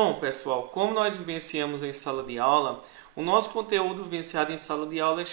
Bom, pessoal, como nós vivenciamos em sala de aula, o nosso conteúdo vivenciado em sala de aula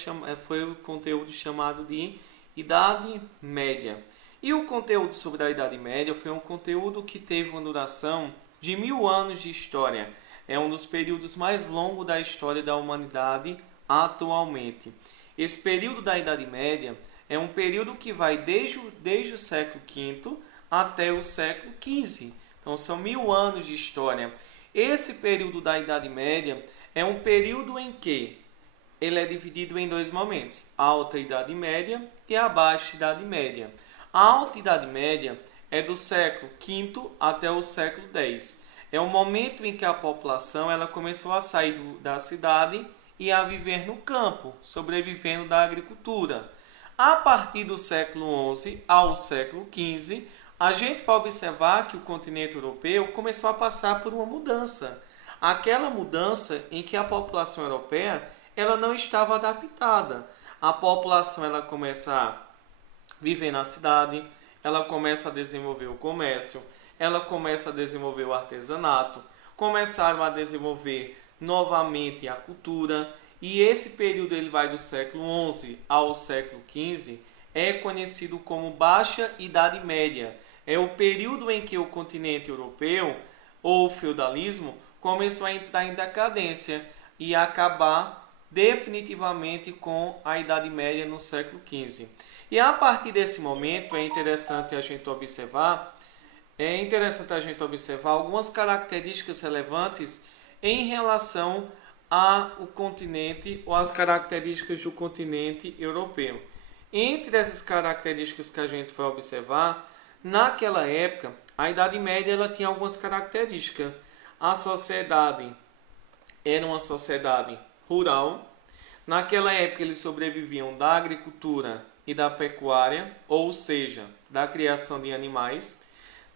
foi o conteúdo chamado de Idade Média. E o conteúdo sobre a Idade Média foi um conteúdo que teve uma duração de 1000 anos de história. É um dos períodos mais longos da história da humanidade atualmente. Esse período da Idade Média é um período que vai desde o século V até o século XV. Então são 1000 anos de história. Esse período da Idade Média é um período em que ele é dividido em dois momentos, a Alta Idade Média e a Baixa Idade Média. A Alta Idade Média é do século V até o século X. É o momento em que a população ela começou a sair da cidade e a viver no campo, sobrevivendo da agricultura. A partir do século XI ao século XV, a gente vai observar que o continente europeu começou a passar por uma mudança. Aquela mudança em que a população europeia ela não estava adaptada. A população ela começa a viver na cidade, ela começa a desenvolver o comércio, ela começa a desenvolver o artesanato, começaram a desenvolver novamente a cultura, e esse período ele vai do século XI ao século XV, é conhecido como Baixa Idade Média. É o período em que o continente europeu, ou feudalismo, começou a entrar em decadência e acabar definitivamente com a Idade Média no século XV. E a partir desse momento é interessante a gente observar algumas características relevantes em relação ao continente ou às características do continente europeu. Entre essas características que a gente vai observar, naquela época, a Idade Média ela tinha algumas características. A sociedade era uma sociedade rural. Naquela época, eles sobreviviam da agricultura e da pecuária, ou seja, da criação de animais.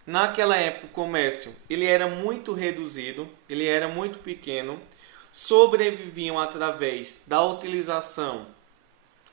Naquela época, o comércio ele era muito reduzido, ele era muito pequeno. Sobreviviam através da utilização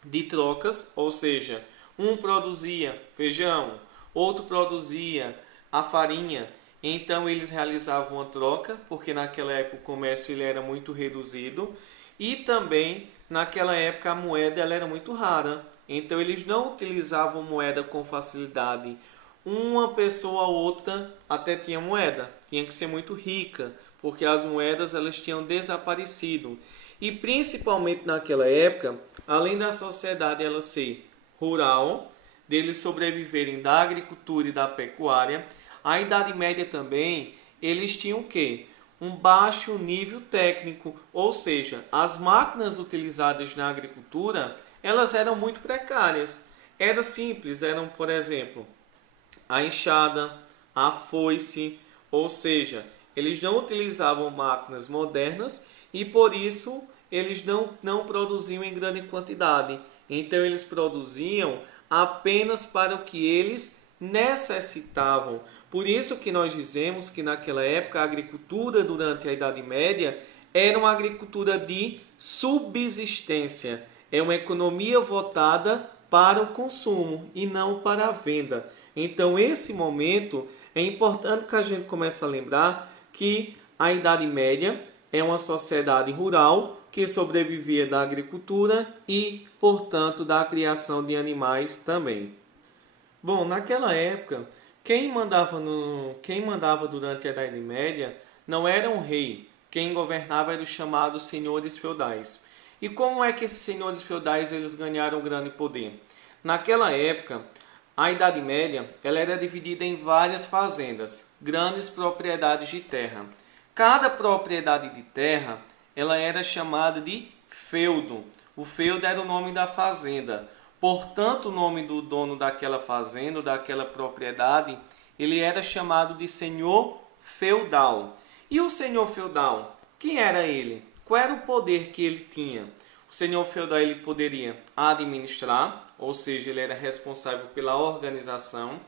de trocas, ou seja, um produzia feijão, outro produzia a farinha, então eles realizavam uma troca, porque naquela época o comércio ele era muito reduzido, e também naquela época a moeda ela era muito rara, então eles não utilizavam moeda com facilidade. Uma pessoa ou outra até tinha moeda, tinha que ser muito rica, porque as moedas elas tinham desaparecido. E principalmente naquela época, além da sociedade ela ser rural, deles sobreviverem da agricultura e da pecuária, a Idade Média também, eles tinham o quê? Um baixo nível técnico, ou seja, as máquinas utilizadas na agricultura, elas eram muito precárias. Era simples, eram, por exemplo, a enxada, a foice, ou seja, eles não utilizavam máquinas modernas e por isso eles não produziam em grande quantidade. Então eles produziam apenas para o que eles necessitavam. Por isso que nós dizemos que naquela época a agricultura durante a Idade Média era uma agricultura de subsistência. É uma economia voltada para o consumo e não para a venda. Então esse momento é importante que a gente comece a lembrar que a Idade Média é uma sociedade rural que sobrevivia da agricultura e, portanto, da criação de animais também. Bom, naquela época, quem mandava durante a Idade Média não era um rei. Quem governava eram os chamados senhores feudais. E como é que esses senhores feudais eles ganharam grande poder? Naquela época, a Idade Média ela era dividida em várias fazendas, grandes propriedades de terra. Cada propriedade de terra ela era chamada de feudo. O feudo era o nome da fazenda. Portanto, o nome do dono daquela fazenda, daquela propriedade, ele era chamado de senhor feudal. E o senhor feudal, quem era ele? Qual era o poder que ele tinha? O senhor feudal ele poderia administrar, ou seja, ele era responsável pela organização.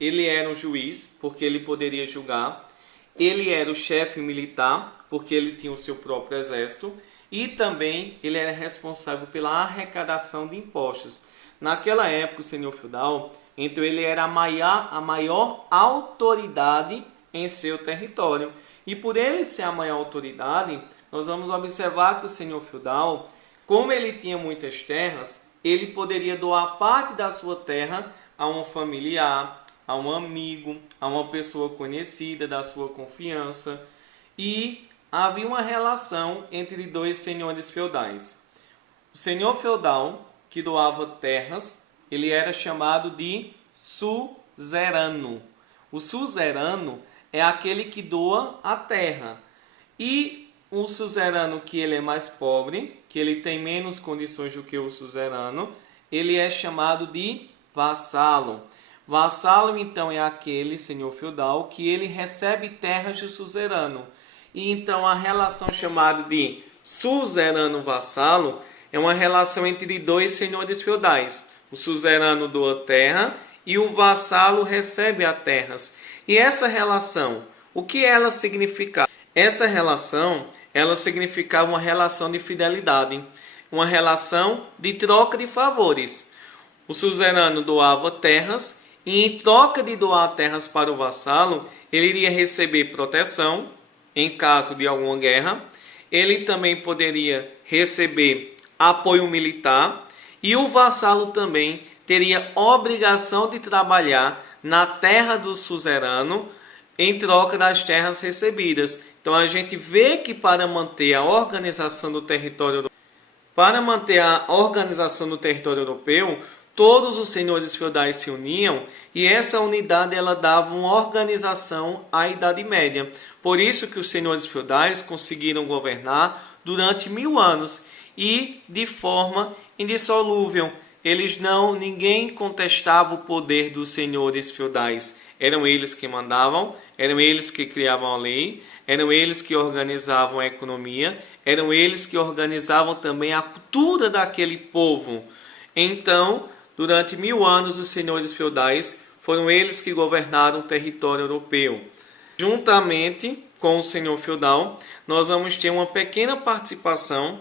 Ele era um juiz, porque ele poderia julgar. Ele era o chefe militar, porque ele tinha o seu próprio exército. E também ele era responsável pela arrecadação de impostos. Naquela época, o senhor feudal, então ele era a maior autoridade em seu território. E por ele ser a maior autoridade, nós vamos observar que o senhor feudal, como ele tinha muitas terras, ele poderia doar parte da sua terra a um familiar, a um amigo, a uma pessoa conhecida da sua confiança. E havia uma relação entre dois senhores feudais. O senhor feudal, que doava terras, ele era chamado de suzerano. O suzerano é aquele que doa a terra. E o suzerano que ele é mais pobre, que ele tem menos condições do que o suzerano, ele é chamado de vassalo. Vassalo, então, é aquele senhor feudal que ele recebe terras do suzerano. E então a relação chamada de suzerano-vassalo é uma relação entre dois senhores feudais. O suzerano doa terra e o vassalo recebe as terras. E essa relação, o que ela significava? Essa relação, ela significava uma relação de fidelidade, uma relação de troca de favores. O suzerano doava terras e em troca de doar terras para o vassalo, ele iria receber proteção em caso de alguma guerra. Ele também poderia receber apoio militar e o vassalo também teria obrigação de trabalhar na terra do suzerano em troca das terras recebidas. Então a gente vê que para manter a organização do território europeu, todos os senhores feudais se uniam e essa unidade ela dava uma organização à Idade Média. Por isso que os senhores feudais conseguiram governar durante 1000 anos e de forma indissolúvel. Ninguém contestava o poder dos senhores feudais. Eram eles que mandavam, eram eles que criavam a lei, eram eles que organizavam a economia, eram eles que organizavam também a cultura daquele povo. Então, durante 1000 anos, os senhores feudais foram eles que governaram o território europeu. Juntamente com o senhor feudal, nós vamos ter uma pequena participação,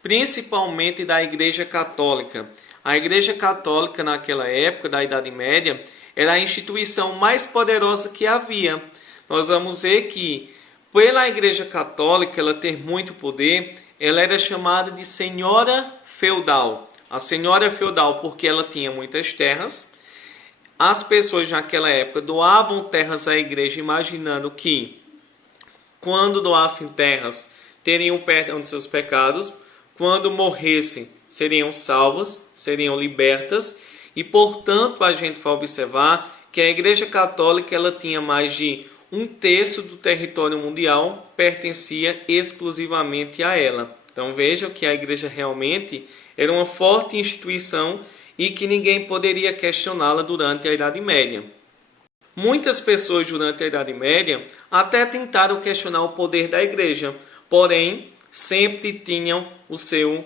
principalmente da Igreja Católica. A Igreja Católica, naquela época da Idade Média, era a instituição mais poderosa que havia. Nós vamos ver que, pela Igreja Católica ela ter muito poder, ela era chamada de senhora feudal. A senhora feudal porque ela tinha muitas terras. As pessoas naquela época doavam terras à igreja imaginando que, quando doassem terras, teriam perdão de seus pecados. Quando morressem, seriam salvas, seriam libertas. E, portanto, a gente vai observar que a Igreja Católica ela tinha mais de 1/3 do território mundial pertencia exclusivamente a ela. Então vejam que a Igreja realmente era uma forte instituição e que ninguém poderia questioná-la durante a Idade Média. Muitas pessoas durante a Idade Média até tentaram questionar o poder da Igreja, porém sempre tinham o seu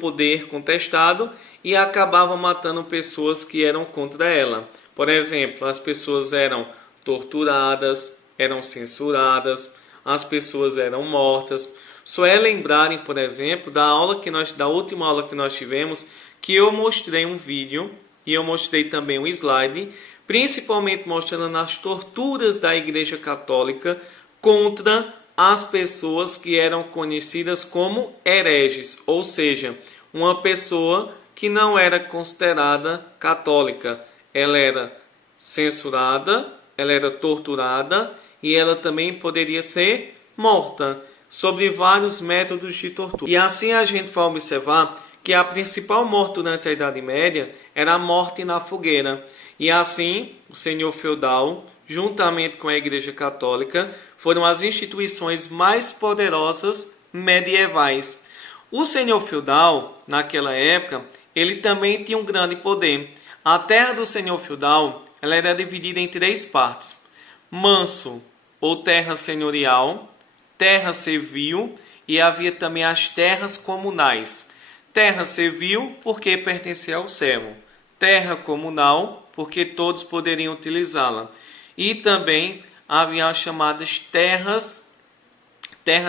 poder contestado e acabavam matando pessoas que eram contra ela. Por exemplo, as pessoas eram torturadas, eram censuradas, as pessoas eram mortas. Só é lembrarem, por exemplo, da última aula que nós tivemos, que eu mostrei um vídeo e eu mostrei também um slide, principalmente mostrando as torturas da Igreja Católica contra as pessoas que eram conhecidas como hereges, ou seja, uma pessoa que não era considerada católica. Ela era censurada, ela era torturada e ela também poderia ser morta, sobre vários métodos de tortura. E assim a gente vai observar que a principal morte durante a Idade Média era a morte na fogueira. E assim, o senhor feudal, juntamente com a Igreja Católica, foram as instituições mais poderosas medievais. O senhor feudal, naquela época, ele também tinha um grande poder. A terra do senhor feudal ela era dividida em 3 partes: manso, ou terra senhorial, terra servil e havia também as terras comunais. Terra servil porque pertencia ao servo, terra comunal porque todos poderiam utilizá-la. E também havia as chamadas terras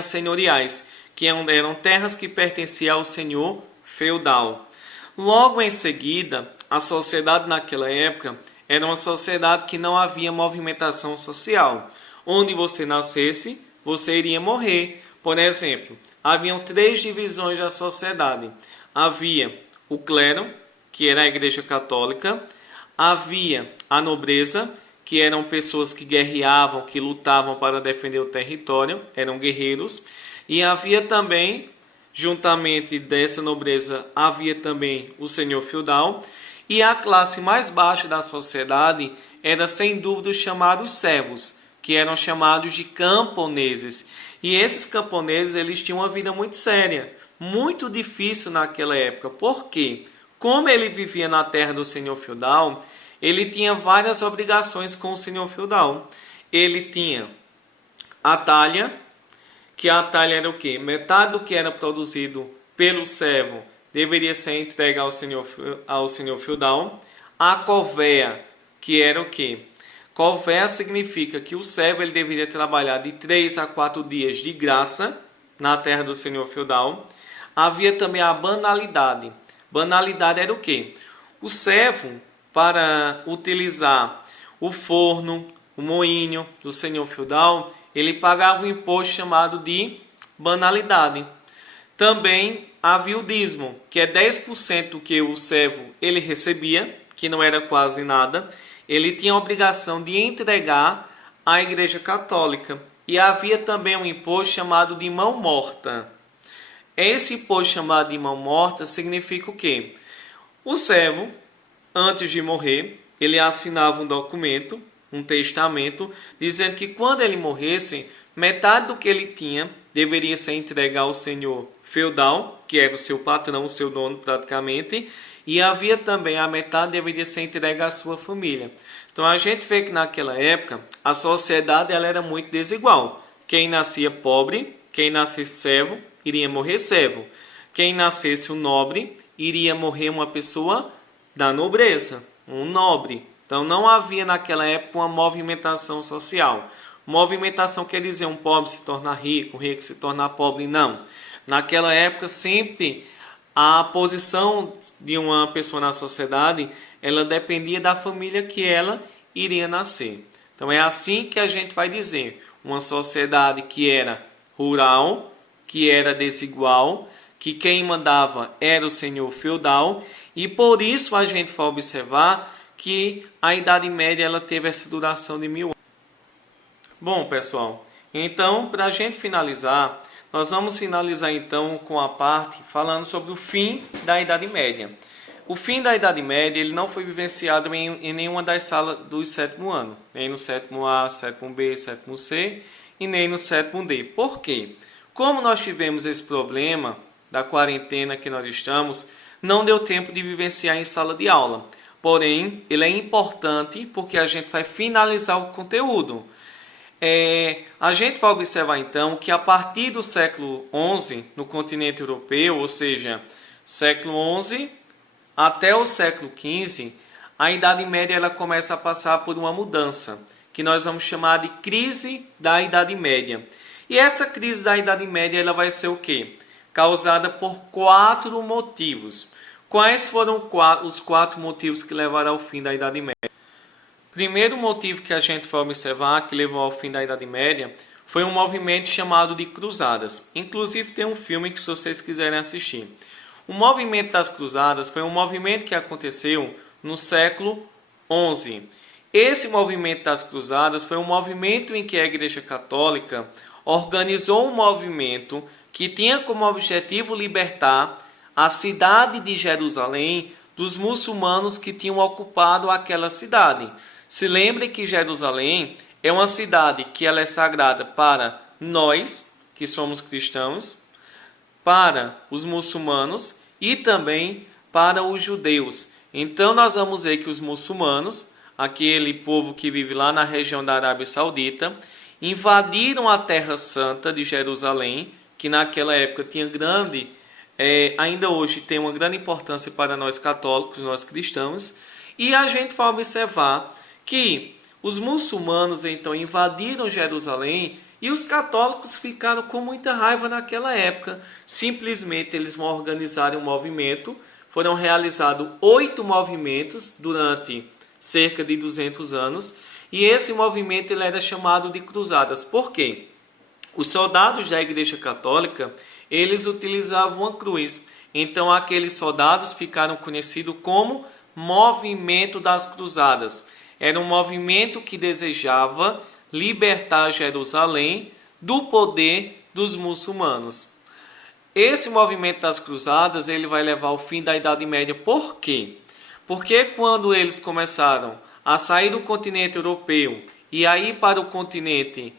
senhoriais, que eram terras que pertenciam ao senhor feudal. Logo em seguida, a sociedade naquela época era uma sociedade que não havia movimentação social. onde você nascesse, você iria morrer. Por exemplo, haviam 3 divisões da sociedade. Havia o clero, que era a Igreja Católica, havia a nobreza, que eram pessoas que guerreavam, que lutavam para defender o território, eram guerreiros, e havia também, juntamente dessa nobreza, havia também o senhor feudal, e a classe mais baixa da sociedade era sem dúvida os chamados servos, que eram chamados de camponeses. E esses camponeses, eles tinham uma vida muito séria, muito difícil naquela época. Por quê? Como ele vivia na terra do senhor feudal, ele tinha várias obrigações com o senhor feudal. Ele tinha a talha, que a talha era o quê? Metade do que era produzido pelo servo deveria ser entregue ao senhor feudal. A covéa, que era o quê? Covéa significa que o servo ele deveria trabalhar de 3 a 4 dias de graça na terra do senhor feudal. Havia também a banalidade. Banalidade era o quê? O servo, para utilizar o forno, o moinho do senhor feudal, ele pagava um imposto chamado de banalidade. Também havia o dízimo, que é 10% do que o servo ele recebia, que não era quase nada. Ele tinha a obrigação de entregar à Igreja Católica. E havia também um imposto chamado de mão morta. Esse imposto chamado de mão morta significa o quê? O servo, antes de morrer, ele assinava um documento, um testamento, dizendo que quando ele morresse, metade do que ele tinha deveria ser entregue ao senhor feudal, que era o seu patrão, o seu dono praticamente, e havia também a metade deveria ser entregue à sua família. Então a gente vê que naquela época a sociedade ela era muito desigual. Quem nascia pobre, quem nascesse servo, iria morrer servo. Quem nascesse um nobre, iria morrer uma pessoa da nobreza, um nobre. Então não havia naquela época uma movimentação social. Movimentação quer dizer um pobre se tornar rico, um rico se tornar pobre, não. Naquela época sempre a posição de uma pessoa na sociedade, ela dependia da família que ela iria nascer. Então é assim que a gente vai dizer, uma sociedade que era rural, que era desigual, que quem mandava era o senhor feudal, e por isso a gente vai observar que a Idade Média ela teve essa duração de 1000 anos. Bom, pessoal, então para a gente finalizar, nós vamos finalizar então com a parte falando sobre o fim da Idade Média. O fim da Idade Média ele não foi vivenciado em nenhuma das salas do 7º ano, nem no 7º A, 7º B, 7º C e nem no 7º D. Por quê? Como nós tivemos esse problema da quarentena que nós estamos, não deu tempo de vivenciar em sala de aula. Porém, ele é importante porque a gente vai finalizar o conteúdo. A gente vai observar então que a partir do século XI, no continente europeu, ou seja, século XI até o século XV, a Idade Média ela começa a passar por uma mudança, que nós vamos chamar de crise da Idade Média. E essa crise da Idade Média ela vai ser o quê? Causada por 4 motivos. Quais foram os 4 motivos que levaram ao fim da Idade Média? Primeiro motivo que a gente vai observar que levou ao fim da Idade Média foi um movimento chamado de Cruzadas. Inclusive tem um filme que se vocês quiserem assistir. O movimento das Cruzadas foi um movimento que aconteceu no século XI. Esse movimento das Cruzadas foi um movimento em que a Igreja Católica organizou um movimento que tinha como objetivo libertar a cidade de Jerusalém dos muçulmanos que tinham ocupado aquela cidade. Se lembre que Jerusalém é uma cidade que ela é sagrada para nós, que somos cristãos, para os muçulmanos e também para os judeus. Então nós vamos ver que os muçulmanos, aquele povo que vive lá na região da Arábia Saudita, invadiram a Terra Santa de Jerusalém, que naquela época tinha ainda hoje tem uma grande importância para nós católicos, nós cristãos, e a gente vai observar que os muçulmanos então invadiram Jerusalém e os católicos ficaram com muita raiva naquela época. Simplesmente eles vão organizar um movimento, foram realizados 8 movimentos durante cerca de 200 anos, E esse movimento ele era chamado de cruzadas. Por quê? Os soldados da Igreja Católica, eles utilizavam uma cruz. Então aqueles soldados ficaram conhecidos como Movimento das Cruzadas. Era um movimento que desejava libertar Jerusalém do poder dos muçulmanos. Esse movimento das cruzadas ele vai levar ao fim da Idade Média. Por quê? Porque quando eles começaram a sair do continente europeu e aí para o continente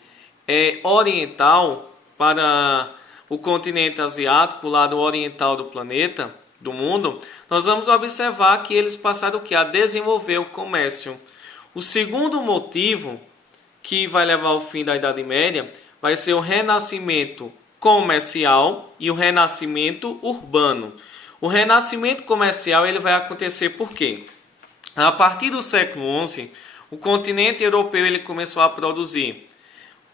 oriental, para o continente asiático, o lado oriental do planeta, do mundo, nós vamos observar que eles passaram a desenvolver o comércio. O segundo motivo que vai levar ao fim da Idade Média vai ser o renascimento comercial e o renascimento urbano. O renascimento comercial ele vai acontecer por quê? A partir do século XI, o continente europeu ele começou a produzir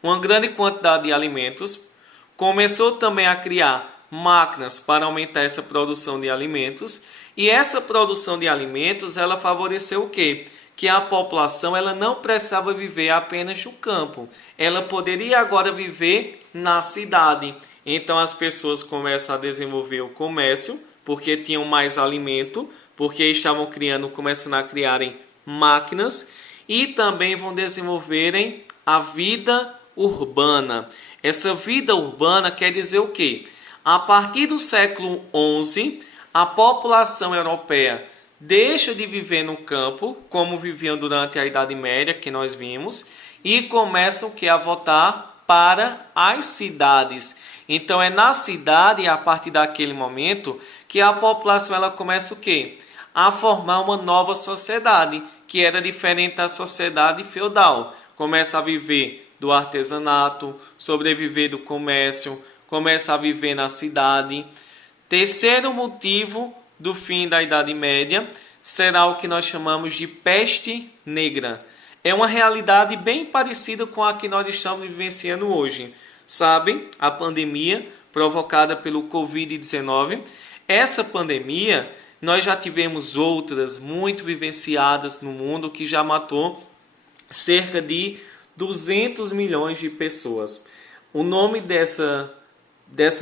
uma grande quantidade de alimentos, começou também a criar máquinas para aumentar essa produção de alimentos, e essa produção de alimentos ela favoreceu o quê? Que a população ela não precisava viver apenas no campo, ela poderia agora viver na cidade. Então as pessoas começam a desenvolver o comércio, porque tinham mais alimento, porque estavam começando a criarem máquinas, e também vão desenvolverem a vida urbana. Essa vida urbana quer dizer o quê? A partir do século XI, a população europeia deixa de viver no campo, como viviam durante a Idade Média, que nós vimos, e começam a voltar para as cidades. Então é na cidade, a partir daquele momento, que a população ela começa o quê? A formar uma nova sociedade, que era diferente da sociedade feudal. Começa a viver do artesanato, sobreviver do comércio, começa a viver na cidade. Terceiro motivo do fim da Idade Média será o que nós chamamos de peste negra. É uma realidade bem parecida com a que nós estamos vivenciando hoje. Sabem, a pandemia provocada pelo Covid-19. Essa pandemia, nós já tivemos outras muito vivenciadas no mundo que já matou cerca de 200 milhões de pessoas. O nome dessa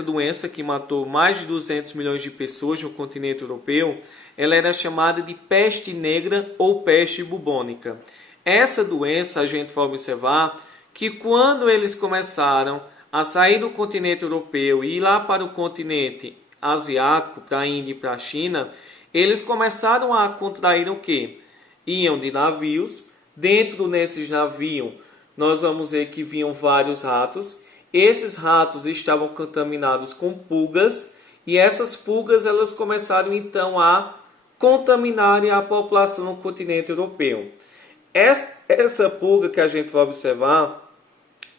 doença que matou mais de 200 milhões de pessoas no continente europeu, ela era chamada de peste negra ou peste bubônica. Essa doença, a gente vai observar que quando eles começaram a sair do continente europeu e ir lá para o continente asiático, para a Índia e para a China, eles começaram a contrair o quê? Iam de navios, dentro desses navios nós vamos ver que vinham vários ratos. Esses ratos estavam contaminados com pulgas e essas pulgas elas começaram então a contaminar a população no continente europeu. Essa pulga que a gente vai observar,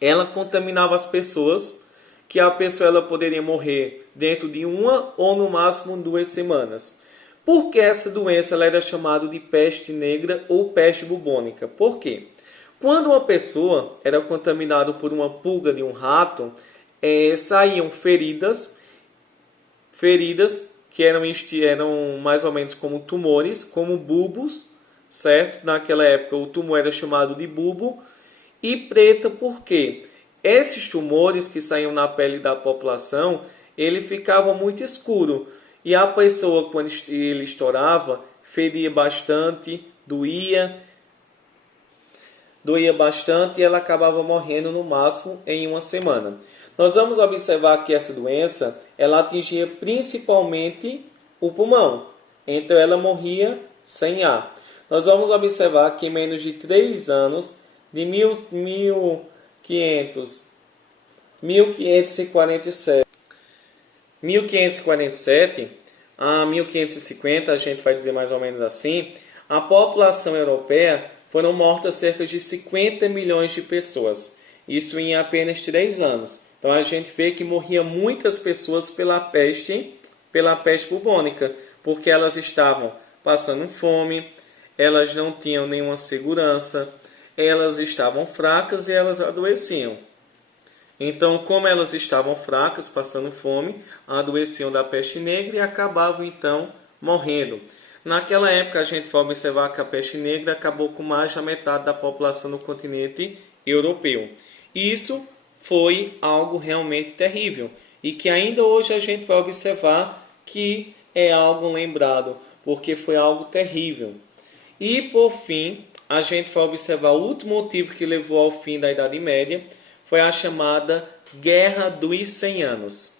ela contaminava as pessoas, que a pessoa ela poderia morrer dentro de uma ou no máximo 2 semanas. Por que essa doença ela era chamada de peste negra ou peste bubônica? Por quê? Quando uma pessoa era contaminada por uma pulga de um rato, saíam feridas que eram mais ou menos como tumores, como bulbos, certo? Naquela época o tumor era chamado de bulbo, e preta por quê? Esses tumores que saíam na pele da população, ele ficava muito escuro, e a pessoa quando ele estourava, feria bastante, doía bastante e ela acabava morrendo no máximo em 1 semana. Nós vamos observar que essa doença ela atingia principalmente o pulmão, então ela morria sem ar. Nós vamos observar que em menos de 3 anos, de 1547 a 1550, a gente vai dizer mais ou menos assim, a população europeia foram mortas cerca de 50 milhões de pessoas. Isso em apenas 3 anos. Então a gente vê que morria muitas pessoas pela peste bubônica, porque elas estavam passando fome, elas não tinham nenhuma segurança, elas estavam fracas e elas adoeciam. Então, como elas estavam fracas, passando fome, adoeciam da peste negra e acabavam então morrendo. Naquela época a gente vai observar que a peste negra acabou com mais da metade da população do continente europeu. Isso foi algo realmente terrível e que ainda hoje a gente vai observar que é algo lembrado, porque foi algo terrível. E por fim, a gente vai observar o último motivo que levou ao fim da Idade Média, foi a chamada Guerra dos 100 Anos.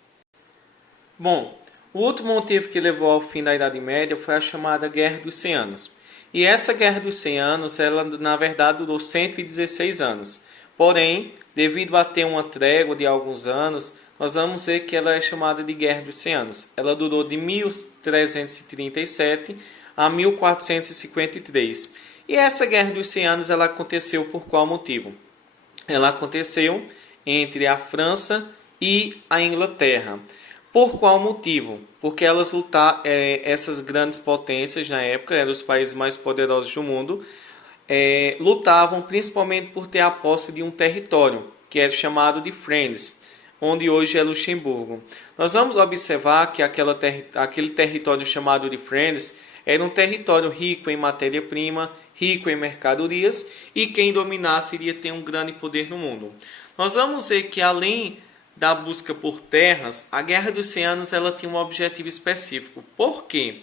Bom, o último motivo que levou ao fim da Idade Média foi a chamada Guerra dos 100 Anos. E essa Guerra dos 100 Anos, ela na verdade durou 116 anos. Porém, devido a ter uma trégua de alguns anos, nós vamos ver que ela é chamada de Guerra dos 100 Anos. Ela durou de 1337 a 1453. E essa Guerra dos 100 Anos ela aconteceu por qual motivo? Ela aconteceu entre a França e a Inglaterra. Por qual motivo? Porque elas essas grandes potências na época, eram os países mais poderosos do mundo, lutavam principalmente por ter a posse de um território, que é chamado de Flandres, onde hoje é Luxemburgo. Nós vamos observar que aquele território chamado de Flandres era um território rico em matéria-prima, rico em mercadorias, e quem dominasse iria ter um grande poder no mundo. Nós vamos ver que além da busca por terras, a Guerra dos 100 Anos ela tinha um objetivo específico. Por quê?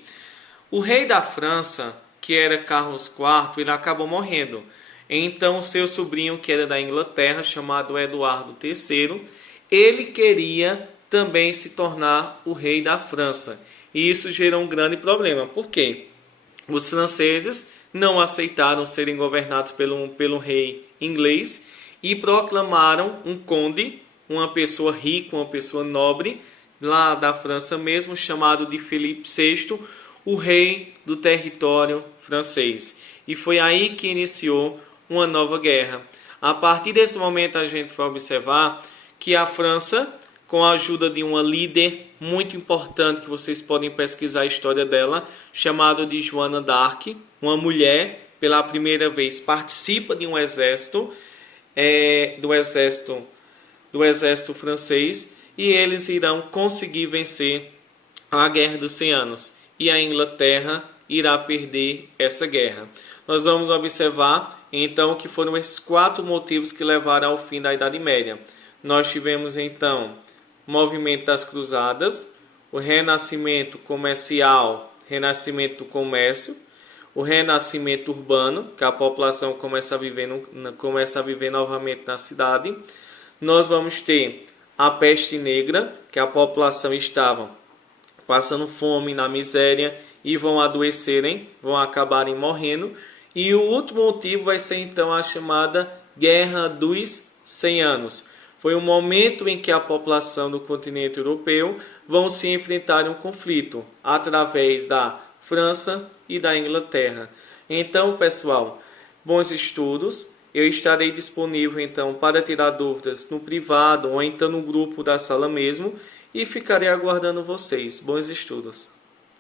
O rei da França, que era Carlos IV, ele acabou morrendo. Então, seu sobrinho, que era da Inglaterra, chamado Eduardo III, ele queria também se tornar o rei da França. E isso gerou um grande problema. Por quê? Os franceses não aceitaram serem governados pelo rei inglês e proclamaram um conde, uma pessoa rica, uma pessoa nobre, lá da França mesmo, chamado de Filipe VI, o rei do território francês. E foi aí que iniciou uma nova guerra. A partir desse momento a gente vai observar que a França, com a ajuda de uma líder muito importante, que vocês podem pesquisar a história dela, chamada de Joana d'Arc, uma mulher, pela primeira vez, participa de um exército, do exército francês, e eles irão conseguir vencer a Guerra dos 100 Anos. E a Inglaterra irá perder essa guerra. Nós vamos observar, então, que foram esses 4 motivos que levaram ao fim da Idade Média. Nós tivemos, então, o movimento das cruzadas, o renascimento comercial, renascimento do comércio, o renascimento urbano, que a população começa a viver novamente na cidade. Nós vamos ter a peste negra, que a população estava passando fome, na miséria, e vão adoecerem, vão acabarem morrendo. E o último motivo vai ser então a chamada Guerra dos 100 Anos. Foi um momento em que a população do continente europeu vão se enfrentar em um conflito através da França e da Inglaterra. Então, pessoal, bons estudos. Eu estarei disponível então para tirar dúvidas no privado ou então no grupo da sala mesmo, e ficarei aguardando vocês. Bons estudos.